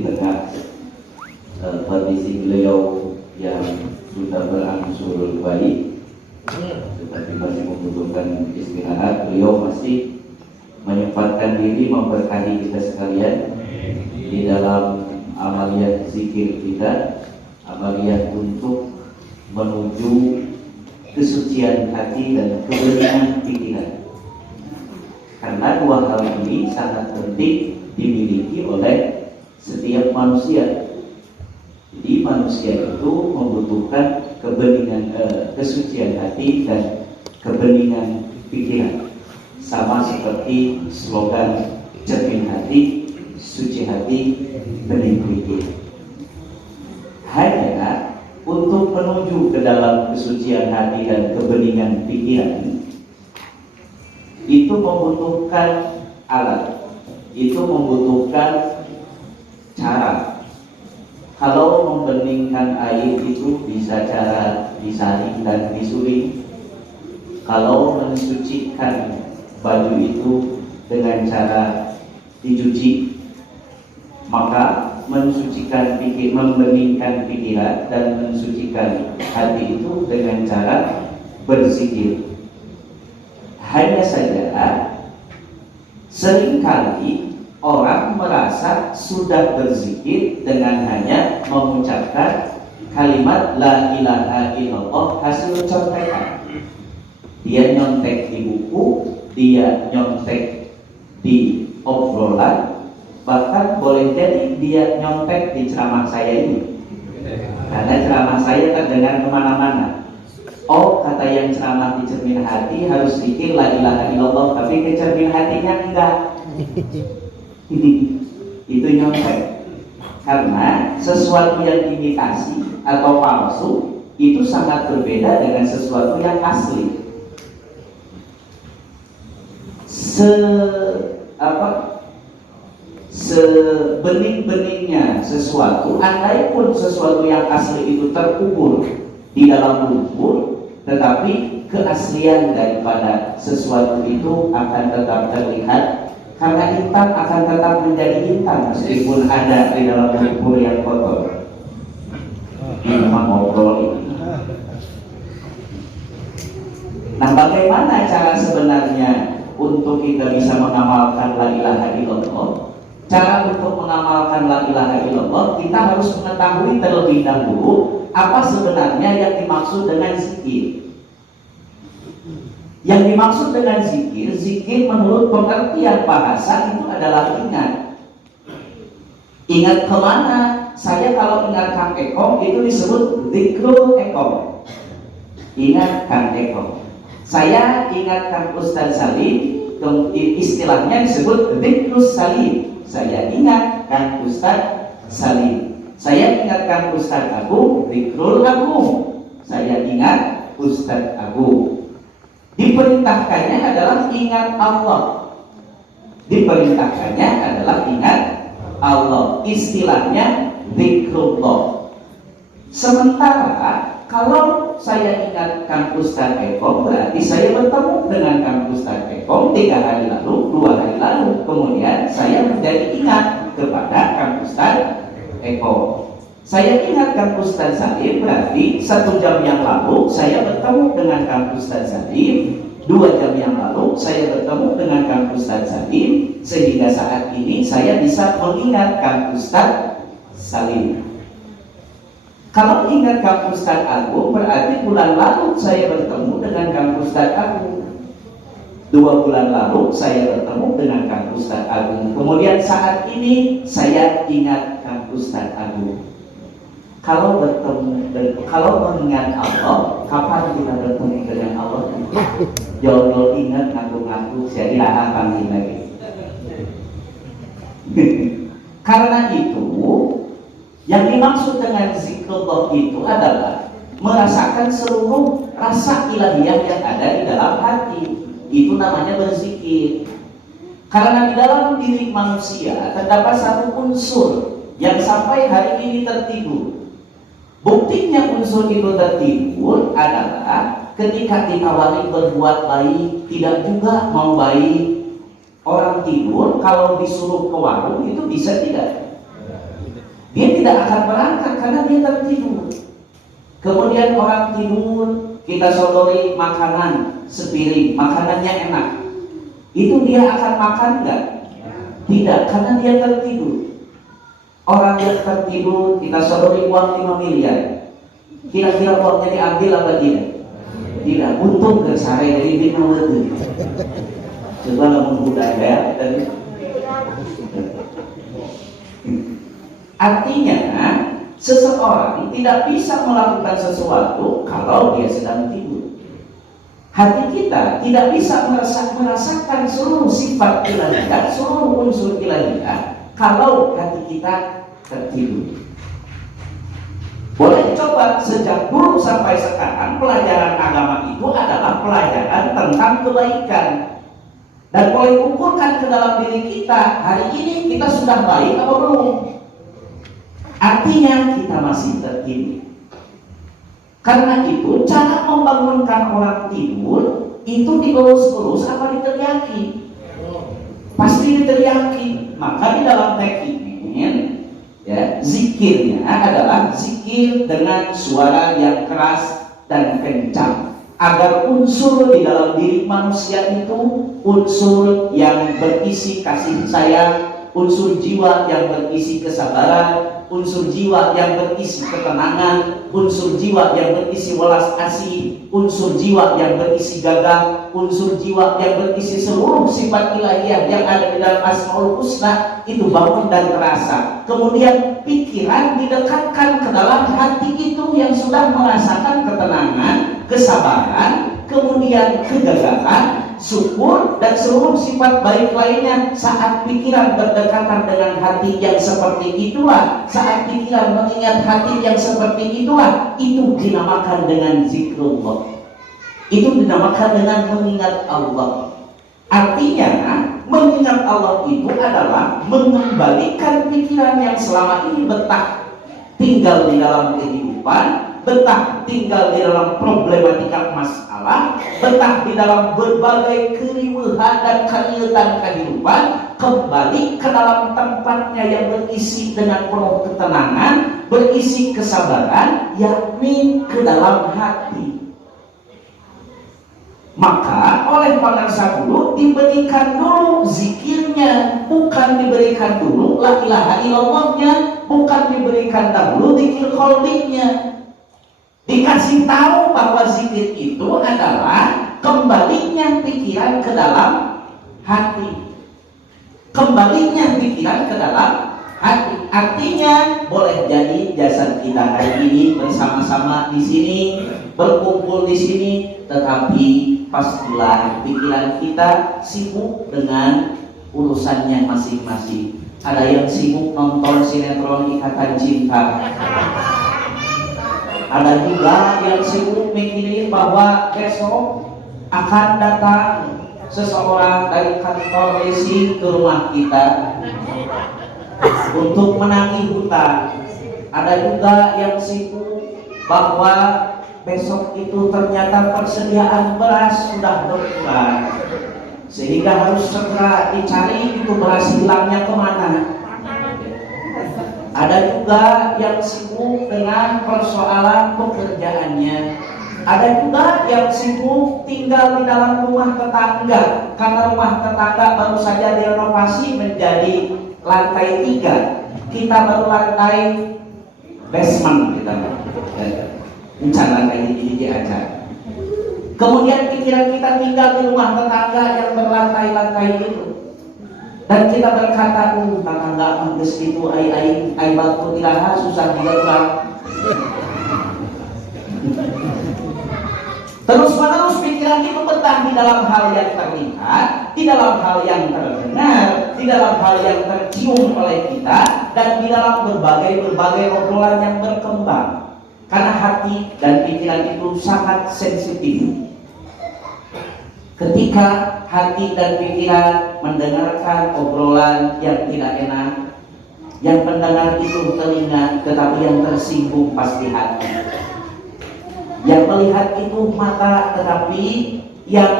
di tengah kondisi beliau yang sudah berangsur baik, tetapi masih membutuhkan istirahat. Beliau masih menyempatkan diri memberkahi kita sekalian di dalam amaliyat zikir kita, amaliyat untuk menuju kesucian hati dan kebenaran pikiran. Karena dua hal ini sangat penting dimiliki oleh setiap manusia. Jadi manusia itu membutuhkan kebeningan, kesucian hati dan kebeningan pikiran. Sama seperti slogan cermin hati, suci hati, bening pikir. Hanya untuk menuju ke dalam kesucian hati dan kebeningan pikiran itu membutuhkan alat, itu membutuhkan cara. Kalau membeningkan air itu bisa cara disaring dan disuling. Kalau mensucikan baju itu dengan cara dicuci, maka mensucikan pikir, membeningkan pikiran dan mensucikan hati itu dengan cara berzikir. Hanya saja seringkali orang merasa sudah berzikir dengan hanya mengucapkan kalimat la ilaha illallah hasil contekan. Dia nyontek di buku, dia nyontek di obrolan, bahkan boleh jadi dia nyontek di ceramah saya ini. Karena ceramah saya terdengar kemana-mana. Oh, kata yang ceramah di cermin hati harus zikir la ilaha illallah, tapi ke cermin hatinya enggak. Itu nyontek. Karena sesuatu yang imitasi atau palsu itu sangat berbeda dengan sesuatu yang asli. Sebening-beningnya sesuatu, andai pun sesuatu yang asli itu terkubur di dalam lumpur, tetapi keaslian daripada sesuatu itu akan tetap terlihat, karena intan akan tetap menjadi intan meskipun ada di dalam lumpur yang kotor. Ini memang ngobrol ini. Nah, bagaimana cara sebenarnya untuk kita bisa mengamalkan la ilaha illallah? Cara untuk mengamalkan la ilaha illallah, kita harus mengetahui terlebih dahulu apa sebenarnya yang dimaksud dengan zikir. Yang dimaksud dengan zikir, zikir menurut pengertian bahasa itu adalah ingat. Ingat kemana? Saya kalau ingat Kang Eko itu disebut zikrul Eko. Ingat Kang Eko. Saya ingat Kang Ustaz Salim, istilahnya disebut zikrus Salim. Saya ingat Kang Ustaz Salim. Saya ingat Kang Ustaz Agung, zikrul Agung. Saya ingat Ustaz Agung. Diperintahkannya adalah ingat Allah. Diperintahkannya adalah ingat Allah. Istilahnya zikrullah. Sementara kalau saya ingat Kang Ustaz Eko, berarti saya bertemu dengan Kang Ustaz Eko 3 hari lalu, 2 hari lalu. Kemudian saya menjadi ingat kepada Kang Ustaz Eko. Saya ingat Kang Ustaz Salim, berarti 1 jam yang lalu saya bertemu dengan Kang Ustaz Salim, 2 jam yang lalu saya bertemu dengan Kang Ustaz Salim, sehingga saat ini saya bisa mengingat Kang Ustaz Salim. Kalau ingat Kang Ustaz Agung, berarti bulan lalu saya bertemu dengan Kang Ustaz Agung. 2 bulan lalu saya bertemu dengan Kang Ustaz Agung. Kemudian saat ini saya ingat Kang Ustaz Agung. Kalau bertemu dan kalau mengingat Allah, kapan kita bertemu dengan Allah? Jodoh ingat ngaku-ngaku, jadi akan lagi. Karena itu, yang dimaksud dengan zikrullah itu adalah merasakan seluruh rasa ilahiyah yang ada di dalam hati. Itu namanya berzikir. Karena di dalam diri manusia terdapat satu unsur yang sampai hari ini tertidur. Buktinya unsur itu tertidur adalah ketika ditawari berbuat baik, tidak juga mau baik. Orang tidur kalau disuruh ke warung itu bisa tidak? tidak akan berangkat karena dia tertidur. Kemudian orang tidur, kita sodori makanan sepiring, makanannya enak. Itu dia akan makan enggak? Tidak, karena dia tertidur. Orang yang tertidur, kita sodori uang 5 miliar. Kira-kira uangnya diambil apa tidak? Tidak, untung ke sare dari bingung itu. Coba ngomong budaya dan artinya seseorang tidak bisa melakukan sesuatu kalau dia sedang tidur. Hati kita tidak bisa merasakan seluruh sifat ilahiyah, seluruh unsur ilahiyah kalau hati kita tertidur. Boleh coba sejak dulu sampai sekarang pelajaran agama itu adalah pelajaran tentang kebaikan. Dan boleh ukurkan ke dalam diri kita, hari ini kita sudah baik atau belum? Artinya kita masih tertidur. Karena itu cara membangunkan orang tidur itu dielus-elus apa diteriaki? Pasti diteriaki. Maka di dalam teknik ya, zikirnya adalah zikir dengan suara yang keras dan kencang, agar unsur di dalam diri manusia itu unsur yang berisi kasih sayang, unsur jiwa yang berisi kesabaran, unsur jiwa yang berisi ketenangan, unsur jiwa yang berisi welas asih, unsur jiwa yang berisi gagah, unsur jiwa yang berisi seluruh sifat ilahiyah yang ada di dalam Asmaul Husna itu bangun dan terasa. Kemudian pikiran didekatkan ke dalam hati itu yang sudah merasakan ketenangan, kesabaran, kemudian kegagahan, syukur dan seluruh sifat baik lainnya. Saat pikiran berdekatan dengan hati yang seperti itulah, saat pikiran mengingat hati yang seperti itulah, itu dinamakan dengan zikrullah. Itu dinamakan dengan mengingat Allah. Artinya mengingat Allah itu adalah mengembalikan pikiran yang selama ini betah tinggal di dalam kehidupan, betah tinggal di dalam problematika masalah, betah di dalam berbagai keriuhan dan keriutan kehidupan, kembali ke dalam tempatnya yang berisi dengan penuh ketenangan, berisi kesabaran, yakni ke dalam hati. Maka oleh pengarsa dulu diberikan dulu zikirnya, bukan diberikan dulu la ilaha illallahnya, bukan diberikan dahulu zikir qalbinya. Dikasih tahu bahwa zikir itu adalah kembalinya pikiran ke dalam hati. Kembalinya pikiran ke dalam hati. Artinya boleh jadi jasad kita hari ini bersama-sama di sini, berkumpul di sini, tetapi pastilah pikiran kita sibuk dengan urusannya masing-masing. Ada yang sibuk nonton sinetron Ikatan Cinta. Ada juga yang sibuk mikirin bahwa besok akan datang seseorang dari kantor leasing ke rumah kita untuk menagih hutang. Ada juga yang sibuk bahwa besok itu ternyata persediaan beras sudah berkurang, sehingga harus segera dicari itu beras hilangnya kemana. Ada juga yang sibuk dengan persoalan pekerjaannya. Ada juga yang sibuk tinggal di dalam rumah tetangga, karena rumah tetangga baru saja direnovasi menjadi lantai 3. Kita baru lantai basement kita. Rencana kayak gini aja. Kemudian pikiran kita tinggal di rumah tetangga yang berlantai-lantai itu, dan kita berkata, tetangga mangges itu ai batu ilaha susah digerak. Terus menerus pikiran itu betah di dalam hal yang terlihat, di dalam hal yang terdengar, di dalam hal yang tercium oleh kita, dan di dalam berbagai obrolan yang berkembang. Karena hati dan pikiran itu sangat sensitif. Ketika hati dan pikiran mendengarkan obrolan yang tidak enak, yang mendengar itu telinga, tetapi yang tersinggung pasti hati. Yang melihat itu mata, tetapi yang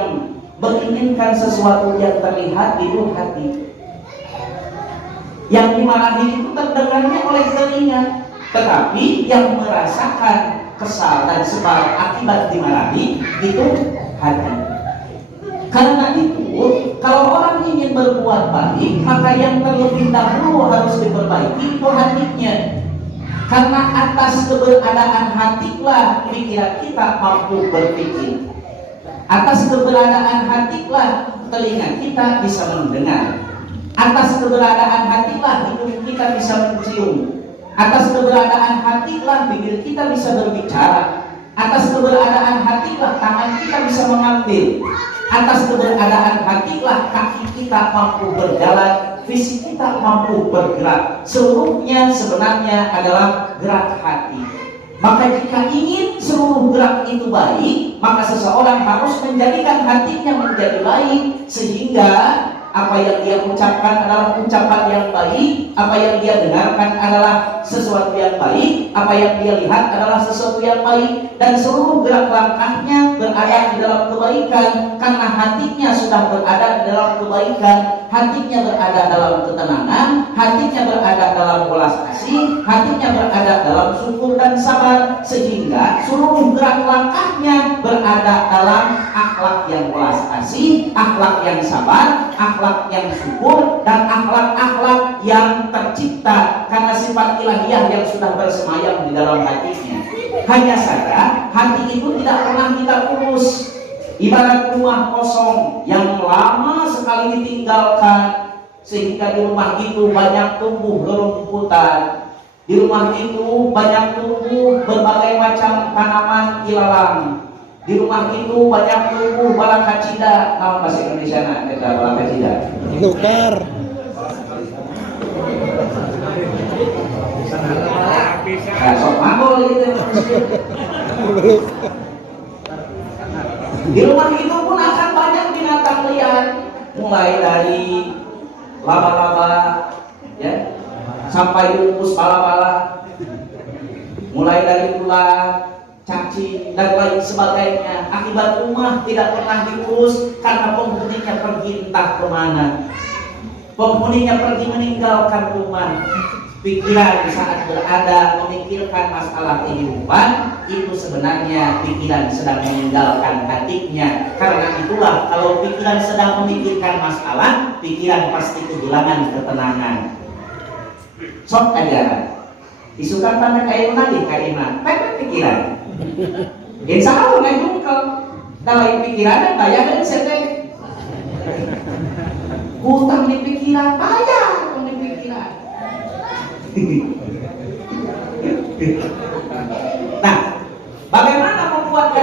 menginginkan sesuatu yang terlihat itu hati. Yang dimarahi itu terdengarnya oleh telinga, tetapi yang merasakan kesal dan sebab akibat dimarahi itu hati. Karena itu, kalau orang ingin berbuat baik, maka yang terlebih dahulu harus diperbaiki itu hatinya. Karena atas keberadaan hatilah pikiran kita mampu berpikir. Atas keberadaan hatilah telinga kita bisa mendengar. Atas keberadaan hatilah hidung kita bisa mencium. Atas keberadaan hatilah bibir kita bisa berbicara. Atas keberadaan hatilah tangan kita bisa mengambil. Atas keberadaan hatilah kaki kita mampu berjalan, fisik kita mampu bergerak. Seluruhnya sebenarnya adalah gerak hati. Maka jika ingin seluruh gerak itu baik, maka seseorang harus menjadikan hatinya menjadi baik, sehingga apa yang dia ucapkan adalah ucapan yang baik, apa yang dia dengarkan adalah sesuatu yang baik, apa yang dia lihat adalah sesuatu yang baik, dan seluruh gerak langkahnya berada di dalam kebaikan, karena hatinya sudah berada di dalam kebaikan, hatinya berada dalam ketenangan, hatinya berada dalam welas asih, hatinya berada dalam syukur dan sabar, sehingga seluruh gerak langkahnya berada dalam akhlak yang welas asih, akhlak yang sabar, akhlak yang syukur, dan akhlak-akhlak yang tercipta karena sifat ilahiyah yang sudah bersemayam di dalam hatinya. Hanya saja hati itu tidak pernah kita urus. Ibarat rumah kosong yang lama sekali ditinggalkan, sehingga di rumah itu banyak tumbuh rerumputan. Di rumah itu banyak tumbuh berbagai macam tanaman ilalang. Di rumah itu banyak tumbuh balakacida. Nama bahasa Indonesia ada balakacida. Lukar. Nah, sok manggol gitu. Di rumah itu pun akan banyak binatang liar, mulai dari laba-laba, ya, sampai umpus bala-bala, mulai dari ular, cacing, dan lain sebagainya. Akibat rumah tidak pernah diurus karena penghuninya pergi entah kemana. Penghuninya pergi meninggalkan rumah. Pikiran saat berada memikirkan masalah kehidupan itu sebenarnya pikiran sedang meninggalkan hatinya. Karena itulah kalau pikiran sedang memikirkan masalah, pikiran pasti kehilangan ketenangan. Sok ajaran isukan tanda kain lagi kainah, tapi pikiran. Insya Allah nggak jungkel. Kalau pikiran bayar dan sete. Hutang di pikiran bayar di pikiran. Nah, bagaimana membuat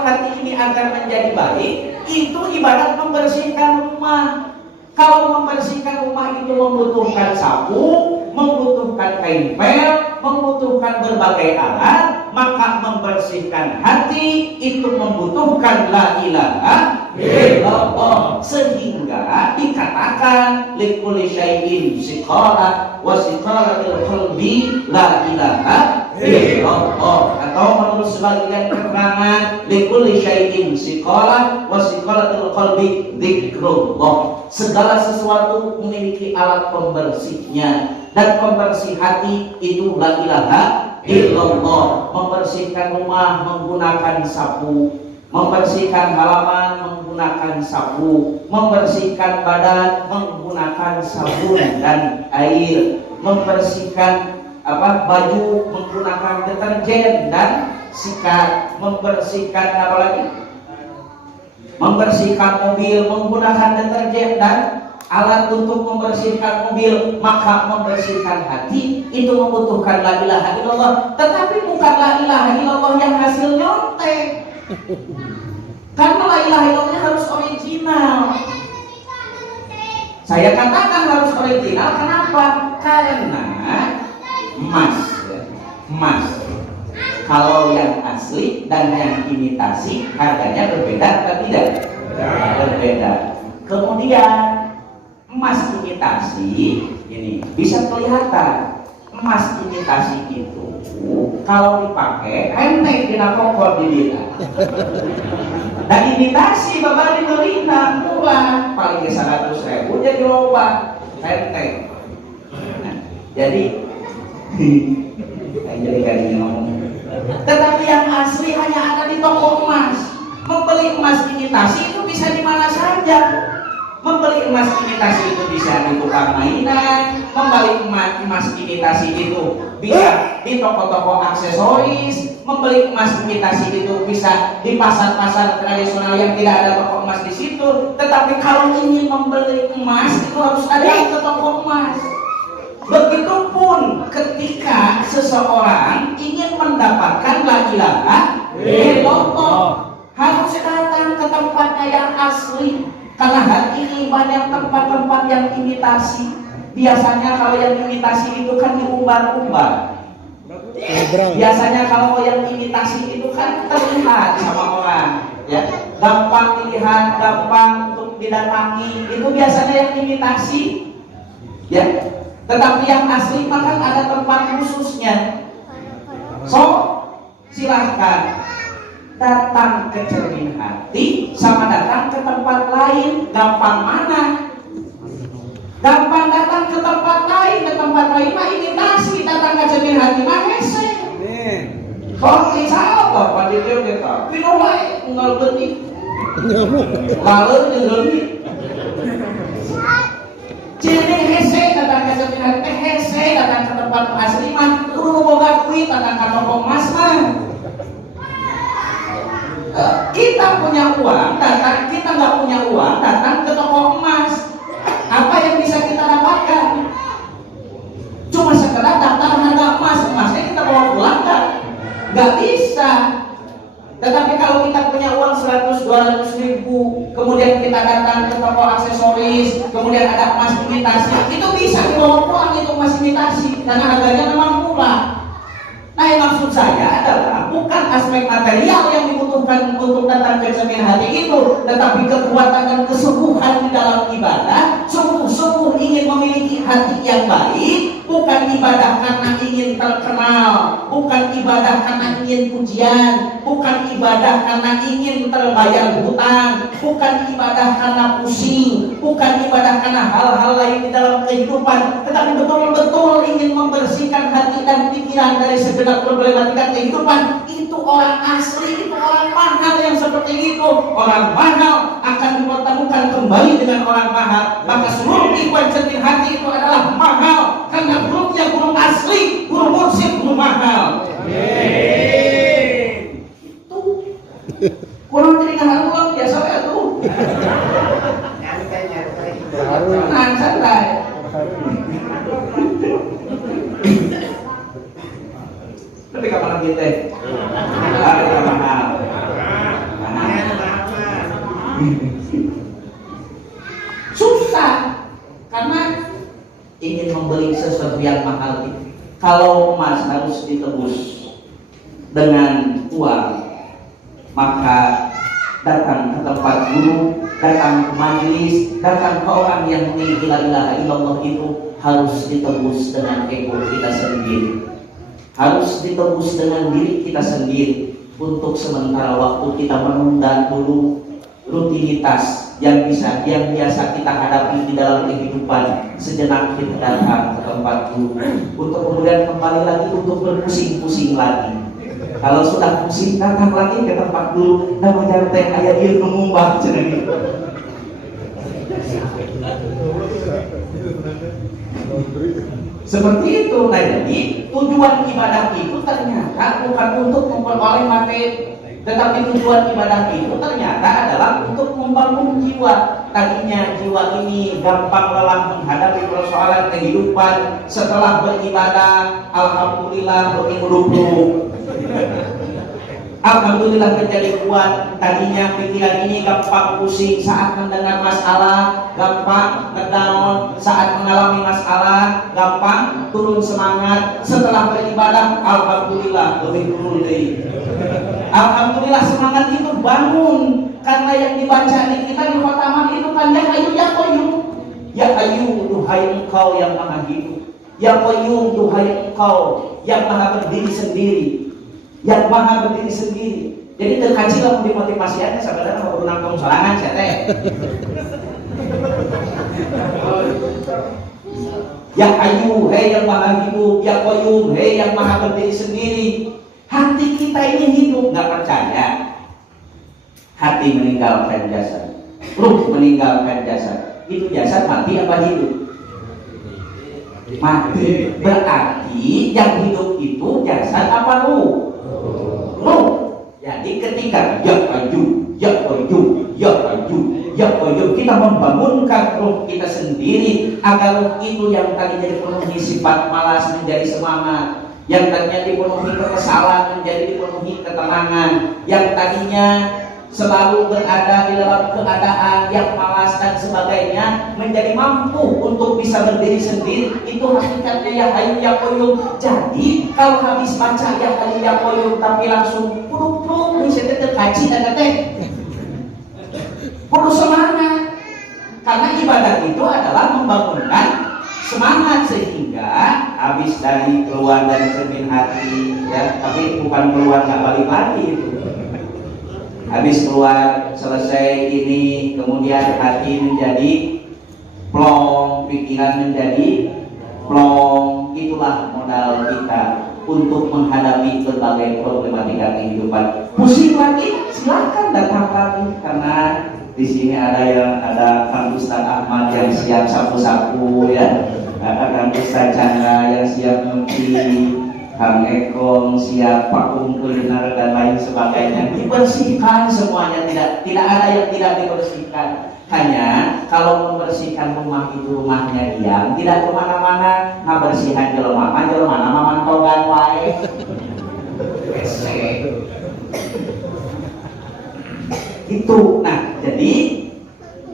hati ini agar menjadi baik? Itu ibarat membersihkan rumah. Kalau membersihkan rumah itu membutuhkan sapu, membutuhkan kain pel, membutuhkan berbagai alat, maka membersihkan hati itu membutuhkan la ilaha illallah. Sehingga dikatakan likulli syai'in siqalah wa siqalatil qalbi la ilaha illallah. Atau menurut sebagian keterangan likulli syai'in siqalah wa siqalatil qalbi dzikrullah. Segala sesuatu memiliki alat pembersihnya, dan pembersih hati itu la ilaha illallah. Membersihkan rumah menggunakan sapu, membersihkan halaman menggunakan sapu, membersihkan badan menggunakan sabun dan air, membersihkan baju menggunakan deterjen dan sikat, membersihkan apa lagi? Membersihkan mobil menggunakan deterjen dan alat untuk membersihkan mobil. Maka membersihkan hati itu membutuhkan la ilaha illallah, tetapi bukan la ilaha illallah yang hasil nyontek. Karena la ilaha illallah harus original. Saya katakan harus original, kenapa? Karena emas kalau yang asli dan yang imitasi harganya berbeda atau tidak? Berbeda. Kemudian emas imitasi ini bisa kelihatan. Emas imitasi itu kalau dipakai enteng dina kokor di dina. Dan imitasi bapak dibeli murah, paling 100.000 jadi loba. renteng. Nah, jadi jadi ngomong. Tetapi yang asli hanya ada di toko emas. Membeli emas imitasi itu bisa di mana saja. Membeli emas imitasi itu bisa di tukang mainan, membeli emas imitasi itu bisa di toko-toko aksesoris, membeli emas imitasi itu bisa di pasar-pasar tradisional yang tidak ada toko emas di situ. Tetapi kalau ingin membeli emas itu harus ada ke toko emas. Begitupun ketika seseorang ingin mendapatkan la ilaha illallah, harus datang ke tempatnya yang asli. Karena hari ini banyak tempat-tempat yang imitasi. Biasanya kalau yang imitasi itu kan diumbar-umbar. Biasanya kalau yang imitasi itu kan terlihat sama orang, ya, gampang dilihat, gampang untuk didatangi. Itu biasanya yang imitasi, ya. Tetapi yang asli maka ada tempat khususnya. So, silahkan datang ke cermin hati sama datang ke tempat lain, gampang mana? Gampang datang ke tempat lain mah imitasi, datang ke cermin hati mah hese. Kok insya Allah pada dia kita pino wae unggal benih lalu nyelengi ciri hese datang ke cermin hati, hese datang ke tempat asli mah kudu boga duit datang ke toko emas mah. Kita punya uang, datang, kita nggak punya uang, datang ke toko emas. Apa yang bisa kita dapatkan? Cuma sekedar daftar harga emas, emasnya kita bawa pulang nggak bisa. Tetapi kalau kita punya uang 100-200 ribu, kemudian kita datang ke toko aksesoris, kemudian ada emas imitasi, itu bisa dibawa pulang itu emas imitasi, karena harganya memang murah. Nah, yang maksud saya adalah bukan aspek material yang dibutuhkan untuk datang ke cermin hati itu, tetapi kekuatan dan kesungguhan di dalam ibadah. Sungguh-sungguh ingin memiliki hati yang baik, bukan ibadah karena ingin terkenal, bukan ibadah karena ingin pujian, bukan ibadah karena ingin terbayar hutang, bukan ibadah karena pusing, bukan ibadah karena hal-hal lain di dalam kehidupan, tetapi betul-betul ingin membersihkan hati dan pikiran dari segenap problematika kehidupan. Itu orang asli, itu orang mahal yang seperti itu. Orang mahal akan dipertemukan kembali dengan orang mahal. Maka seluruh ikhwan cermin hati itu adalah mahal, karena gurunya guru asli, guru mursyid, guru mahal. Itu kurang telinga haluan biasa ya tuh. Nah, santai. Tapi kapan kita? Ada mahal. Susah karena ingin membeli sesuatu yang mahal itu. Kalau emas harus ditebus dengan uang, maka datang ke tempat guru, datang ke majelis, datang ke orang yang memiliki la ilaha illallah itu harus ditebus dengan ego kita sendiri. Harus ditebus dengan diri kita sendiri. Untuk sementara waktu kita menunda dulu rutinitas yang biasa kita hadapi di dalam kehidupan. Sejenak kita datang ke tempat guru untuk kemudian kembali lagi untuk berpusing-pusing lagi. Kalau sudah pusing, datang lagi ke tempat guru. Nama teh ayah dia mengubah jeneng. Seperti itu. Nah, jadi tujuan ibadah itu ternyata bukan untuk memperoleh materi, tetapi tujuan ibadah itu ternyata adalah untuk membangun jiwa. Tadinya jiwa ini gampang lelah menghadapi persoalan kehidupan, setelah beribadah, alhamdulillah berilmu. Alhamdulillah menjadi kuat. Tadinya pikiran ini gampang pusing saat mendengar masalah, gampang ngedown saat mengalami masalah, gampang turun semangat. Setelah beribadah, alhamdulillah lebih turun deh. Alhamdulillah semangat itu bangun karena yang dibaca di kita di khataman itu kan ya ayu ya qayyum. Ya ayu duhai engkau yang maha hidup. Ya qayyum duhai engkau yang maha berdiri sendiri. Yang maha berdiri sendiri. Jadi terkacil lah dimotivasiannya sebenarnya mau urang tong sorangan saya teh. Ya Hayyu, hei yang maha hidup. Ya Qayyum, hei yang maha berdiri sendiri. Hati kita ini hidup, nggak percaya. Hati meninggalkan jasad, ruh meninggalkan jasad. Itu jasad mati apa hidup? Mati. Berarti yang hidup itu jasad apa ruh? Ruh. Jadi ketika ya Hayyu, ya Qayyum, ya Hayyu, ya Qayyum, kita membangunkan ruh kita sendiri agar ruh itu yang tadinya dipenuhi sifat malas menjadi semangat, yang tadinya dipenuhi kekesalan menjadi dipenuhi ketenangan, yang tadinya selalu berada di dalam keadaan yang malas dan sebagainya menjadi mampu untuk bisa berdiri sendiri. Itu hakikatnya ya Hayyu ya Qayyum. Jadi kalau habis baca ya Hayyu ya Qayyum tapi langsung puruk-puruk bisa terkaji dan teh perlu semangat, karena ibadah itu adalah membangunkan semangat sehingga habis dari keluar dari cermin hati ya, tapi bukan keluar nggak balik lagi itu. Habis keluar selesai ini kemudian hati menjadi plong, pikiran menjadi plong. Itulah modal kita untuk menghadapi berbagai problematika kehidupan. Pusing lagi, silakan datang lagi, karena di sini ada Kang Ustaz Ahmad yang siap sapu-sapu ya, ada Kang Ustaz Chandra yang siap nyuci, Kang Ekong siap vakum kuliner dan lain sebagainya. Dibersihkan semuanya, tidak ada yang tidak dibersihkan. Hanya kalau membersihkan rumah itu rumahnya diam, tidak kemana-mana. Nah bersihan jelema nama mantogan wae. Itu. Nah, jadi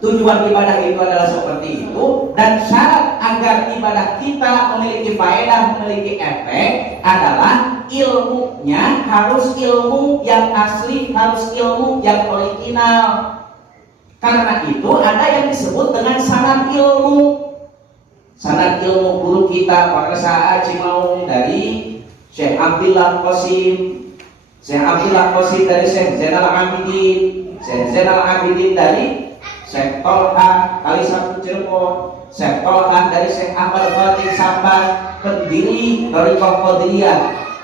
tujuan ibadah itu adalah seperti itu, dan syarat agar ibadah kita memiliki faedah, memiliki efek adalah ilmunya harus ilmu yang asli, harus ilmu yang original. Karena itu ada yang disebut dengan sanad ilmu. Sanad ilmu guru kita pada saat Cimaung dari Syekh Abdullah Qasim, Syekh Abdullah Qasim dari Syekh Zainal Abidin, Syekh Zainal Abidin dari Syekh Tolha Kalisatu Cirebon, Syekh Tolha dari Syekh Ahmad Fatih Sambat, pendiri Thariqah Qadiriyah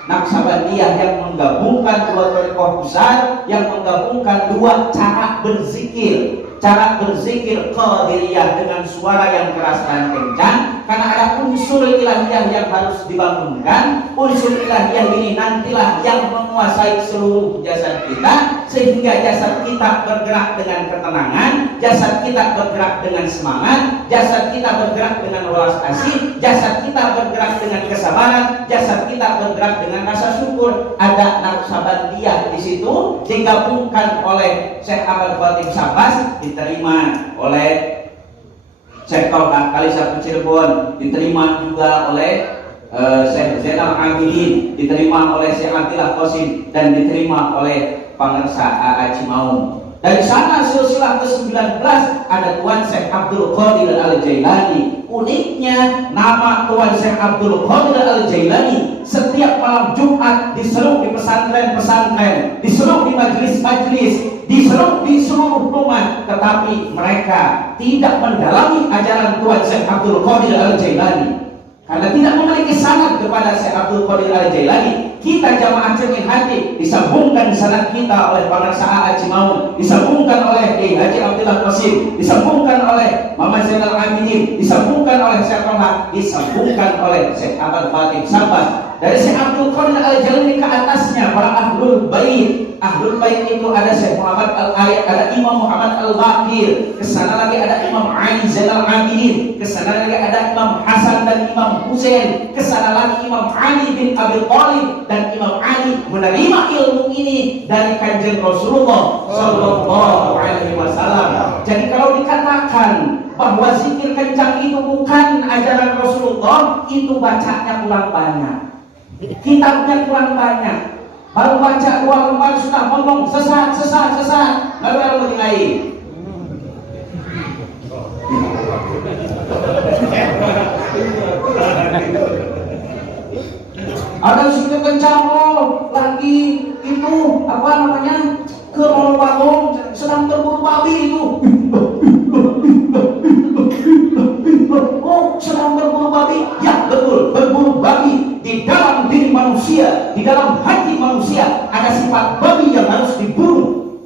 Naqsabandiyah yang menggabungkan dua thariqah besar, yang menggabungkan dua cara berzikir. Cara berzikir Qadiriyah dengan suara yang keras dan kencang, karena ada unsur ilahiyah yang harus dibangunkan. Unsur ilahiyah ini nantilah yang menguasai seluruh jasad kita, sehingga jasad kita bergerak dengan ketenangan, jasad kita bergerak dengan semangat, jasad kita bergerak dengan welas asih, jasad kita bergerak dengan kesabaran, jasad kita bergerak dengan rasa syukur. Ada Naqsabandiyah di situ, digabungkan oleh Syekh Ahmad Fatih Sabas, diterima oleh Syekh Tolha Kalisatu Cirebon, diterima juga oleh Syekh Zainal Abidin, diterima oleh Syekh Abdullah Qasim, dan diterima oleh Pangersa AA Cimaung. Dari sana silsilah ke-19 ada Tuan Syekh Abdul Qadir Al-Jailani. Uniknya nama Tuan Syekh Abdul Qadir Al-Jailani setiap malam Jumat diseru di pesantren-pesantren, diseru di majelis-majelis, diseru di seluruh rumah, tetapi mereka tidak mendalami ajaran Tuan Syekh Abdul Qadir Al-Jailani. Karena tidak memiliki sanad kepada Syekh Abdul Qadir Al-Jailani, kita jamaah cermin hati disambungkan sanad kita oleh Pangersa AA Cimaung, disambungkan oleh Kiai Haji Abdullah Qasim, disambungkan oleh Mama Zainal Abidin, disambungkan oleh Syekh Tolha, disambungkan oleh Syekh Ahmad Fatih Sabas. Dari Syekh Abdul Qadir Al-Jailani ke atasnya para ahlul bait. Ahlul bait itu ada Syekh Muhammad Al-Ayat, ada Imam Muhammad Al-Baqir, kesana lagi ada Imam Ali Zainal Abidin, kesana lagi ada Imam Hasan dan Imam Husain, kesana lagi Imam Ali bin Abi Thalib, dan Imam Ali menerima ilmu ini dari Kanjeng Rasulullah Sallallahu Alaihi Wasallam. Jadi kalau dikatakan bahwa zikir kencang itu bukan ajaran Rasulullah, itu bacanya kurang banyak, kitabnya kurang banyak. Baru baca 2 lembar sudah ngomong sesat. Baru mengenai. Ada zikir kencang lagi itu apa namanya? Ke warung sedang berburu babi itu. Oh, sedang berburu manusia, di dalam hati manusia ada sifat babi yang harus dibunuh.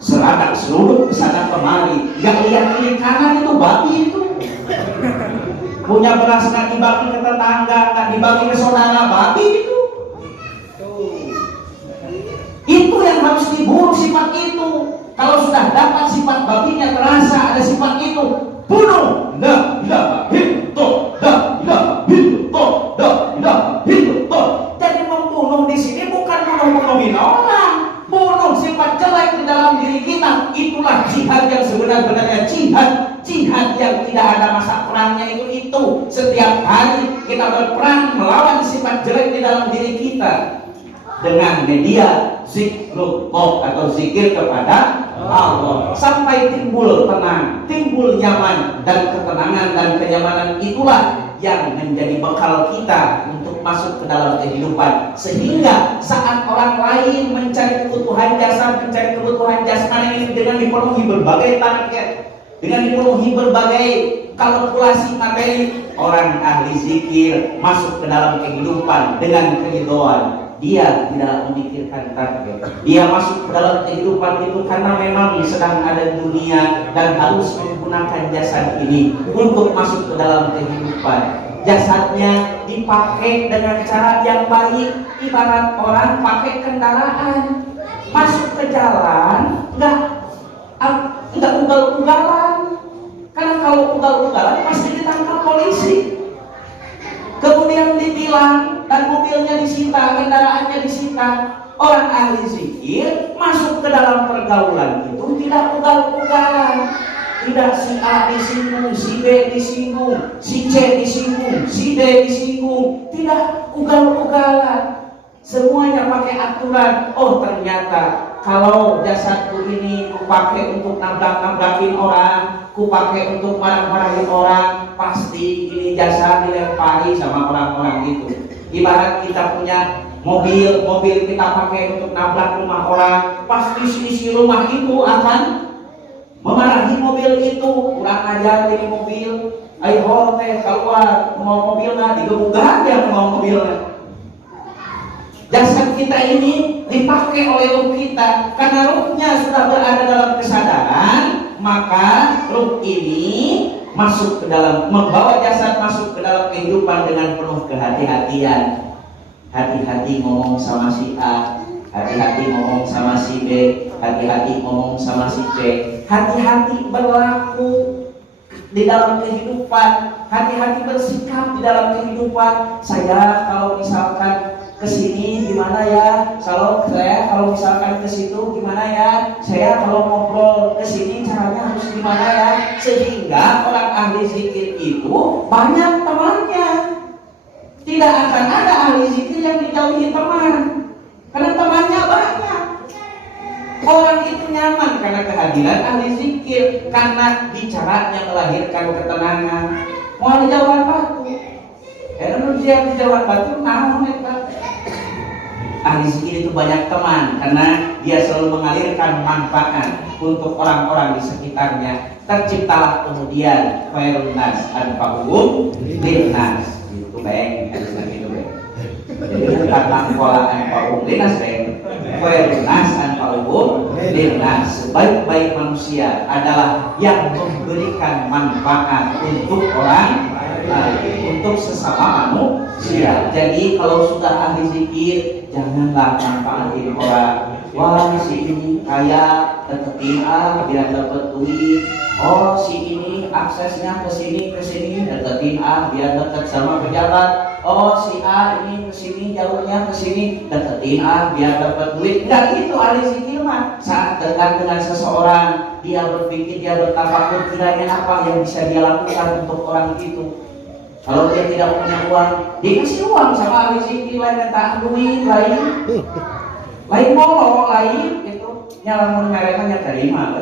Seragam seluruh kesana kemari, yang lihat kiri kanan itu babi itu. Punya beras nggak dibagi ke tetangga, nggak dibagi ke saudara, babi itu. Itu yang harus dibunuh, sifat itu. Kalau sudah dapat sifat babinya terasa ada sifat itu, bunuh. La ilaha illallah, la ilaha illallah, la ilaha illallah. Jadi membunuh di sini bukan bunuh-bunuhin orang, bunuh sifat jelek di dalam diri kita. Itulah jihad yang sebenar-benarnya jihad. Jihad yang tidak ada masa perangnya itu. Setiap hari kita berperang melawan sifat jelek di dalam diri kita dengan media zikrullah atau zikir kepada Allah, sampai timbul tenang, timbul nyaman, dan ketenangan dan kenyamanan itulah yang menjadi bekal kita untuk masuk ke dalam kehidupan. Sehingga saat orang lain mencari kebutuhan jasad, mencari kebutuhan jasmani dengan dipenuhi berbagai target, dengan dipenuhi berbagai kalkulasi materi, orang ahli zikir masuk ke dalam kehidupan dengan keridhaan. Dia tidak memikirkan target. Dia masuk ke dalam kehidupan itu karena memang sedang ada dunia dan harus menggunakan jasad ini untuk masuk ke dalam kehidupan. Jasadnya dipakai dengan cara yang baik, ibarat orang pakai kendaraan, masuk ke jalan nggak ugal-ugalan, karena kalau ugal-ugalan pasti ditangkap polisi. Kemudian dibilang dan mobilnya disita, kendaraannya disita. Orang ahli zikir masuk ke dalam pergaulan itu tidak ugal-ugalan. Tidak si A disinggung, si B disinggung, si C disinggung, si D disinggung. Tidak ugal-ugalan. Semuanya pakai aturan. Oh ternyata kalau jasadku ini kupakai untuk nabrak-nabrakin orang, kupakai untuk marah-marahin orang, pasti ini jasa dilempari sama orang-orang itu. Ibarat kita punya mobil kita pakai untuk nabrak rumah orang, pasti isi rumah itu akan memarahi mobil itu. Kurang ajar ini mobil, ayo teh keluar mau mobilnya, digebugah dia mau mobilnya. Jasad kita ini dipakai oleh ruh kita, karena ruhnya sudah berada dalam kesadaran, maka ruh ini masuk ke dalam, membawa jasad masuk ke dalam kehidupan dengan penuh kehati-hatian. Hati-hati ngomong sama si A, hati-hati ngomong sama si B, hati-hati ngomong sama si C, hati-hati berlaku di dalam kehidupan, hati-hati bersikap di dalam kehidupan. Saya kalau misalkan kesini gimana ya, kalau misalkan ke situ gimana ya, saya kalau ngobrol kesini caranya harus gimana ya. Sehingga orang ahli zikir itu banyak temannya. Tidak akan ada ahli zikir yang dijauhi teman, karena temannya banyak. Orang itu nyaman karena kehadiran ahli zikir, karena bicaranya melahirkan ketenangan. Mau di Jawa Batu, manusia di Jawa Batu naon mereka. Ahli zikir itu banyak teman karena dia selalu mengalirkan manfaat untuk orang-orang di sekitarnya. Terciptalah kemudian khairun nas anfa'uhum linnas. Itu baik, gitu baik. Jadi bukan angkola anfa'uhum linnas, khairun nas anfa'uhum linnas. Sebaik-baik manusia adalah yang memberikan manfaat untuk orang lain, untuk sesama manusia. Jadi kalau sudah ahli zikir, janganlah manfaatin orang. Wah si ini kaya, deketin biar dapat duit. Oh si ini aksesnya ke sini deketin biar deket sama pejabat. Oh si A ini ke sini jalurnya ke sini, deketin biar dapat duit. Enggak gitu ahli zikir mah. Saat dekat dengan seseorang, dia berpikir, dia bertafakur, kiranya apa yang bisa dia lakukan untuk orang itu. Kalau dia tidak punya uang, dikasih uang sama ahli zikir, lain minta duit, lain bolo, lain gitu. Nyalamun mereknya terima,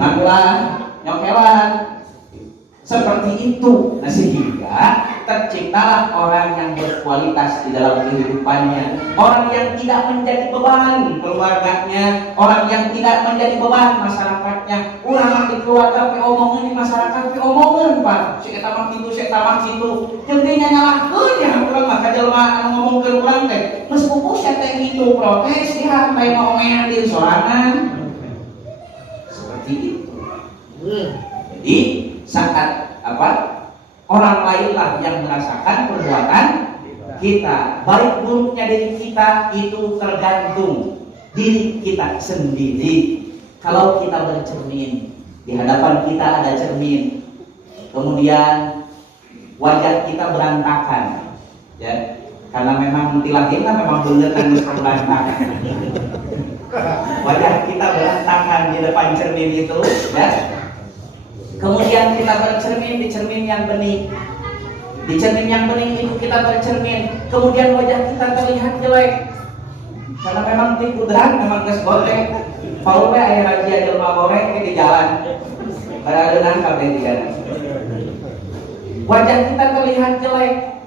ngambilan, nyokelan, seperti itu. Nah sehingga terciptalah orang yang berkualitas di dalam kehidupannya, orang yang tidak menjadi beban keluarganya, orang yang tidak menjadi beban masyarakatnya. Urang di keluarga pe omongan, di masyarakat pe omongan Pak. Si eta mah kitu, si eta mah kitu. Geuning nyalahkeun ya urang mah ka jelema anu ngomongkeun urang teh. Geus pupus ya teh kitu protes dia bae ngomongan di sorangan. Seperti itu. Jadi saat orang lainlah yang merasakan perbuatan kita, baik buruknya diri kita itu tergantung diri kita sendiri. Kalau kita bercermin, di hadapan kita ada cermin, kemudian wajah kita berantakan, ya, karena memang lahirnya memang bener nangis berantakan. Wajah kita berantakan di depan cermin itu, ya. Kemudian kita bercermin di cermin yang bening. Di cermin yang bening itu kita bercermin, kemudian wajah kita terlihat jelek. Karena memang tipu dahar, memang geus goreng. Paul aya razia jelema goreng di jalan. Baradeunang kabeh digana. Wajah kita terlihat jelek.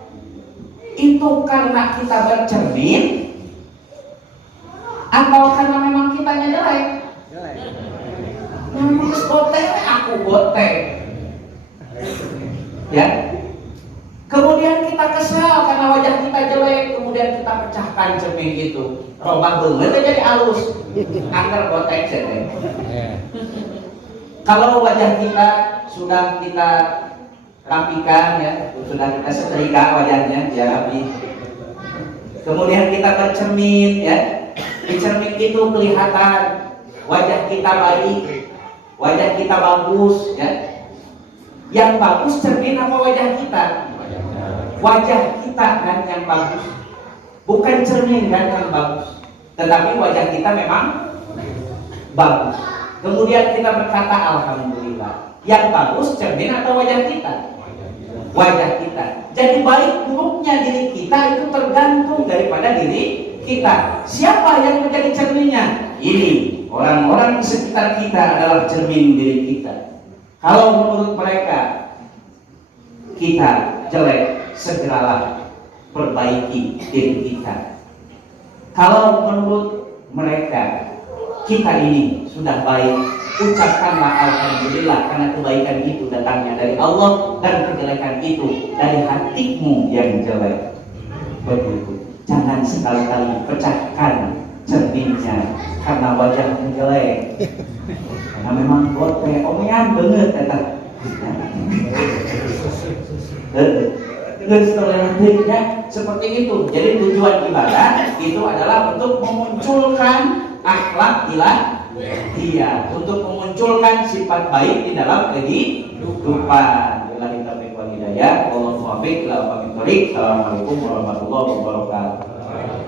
Itu karena kita bercermin atau karena memang kitanya jelek? Yang geus goteng aku goteng. Ya. Kemudian kita kesal karena wajah kita jelek, kemudian kita pecahkan cermin itu. Robah beungeut jadi alus. Angker goteng cermin. Kalau wajah kita sudah kita rapikan, ya, sudah kita setrika wajahnya biar rapi. Kemudian kita bercermin, ya. Di cermin itu kelihatan wajah kita baik, wajah kita bagus, ya. Yang bagus cermin apa wajah kita? Wajah kita kan yang bagus, bukan cermin kan yang bagus, tetapi wajah kita memang bagus. Kemudian kita berkata alhamdulillah. Yang bagus cermin atau wajah kita? Wajah kita. Jadi baik buruknya diri kita itu tergantung daripada diri kita. Siapa yang menjadi cerminnya? Ini orang-orang di sekitar kita adalah cermin diri kita. Kalau menurut mereka kita jelek, segeralah perbaiki diri kita. Kalau menurut mereka kita ini sudah baik, ucapkanlah alhamdulillah karena kebaikan itu datangnya dari Allah dan kejelekan itu dari hatimu yang jelek. Begitu. Jangan sekali-kali pecahkan cerminnya karena wajahmu jelek. Karena memang gote omean bener kata. Setelahnya seperti itu. Jadi tujuan ibadah itu adalah untuk memunculkan akhlak ilahiyah, untuk memunculkan sifat baik di dalam kehidupan. Billahi taufiq wal hidayah. Wallahu muwaffiq ila aqwamit thoriq. Assalamualaikum warahmatullahi wabarakatuh.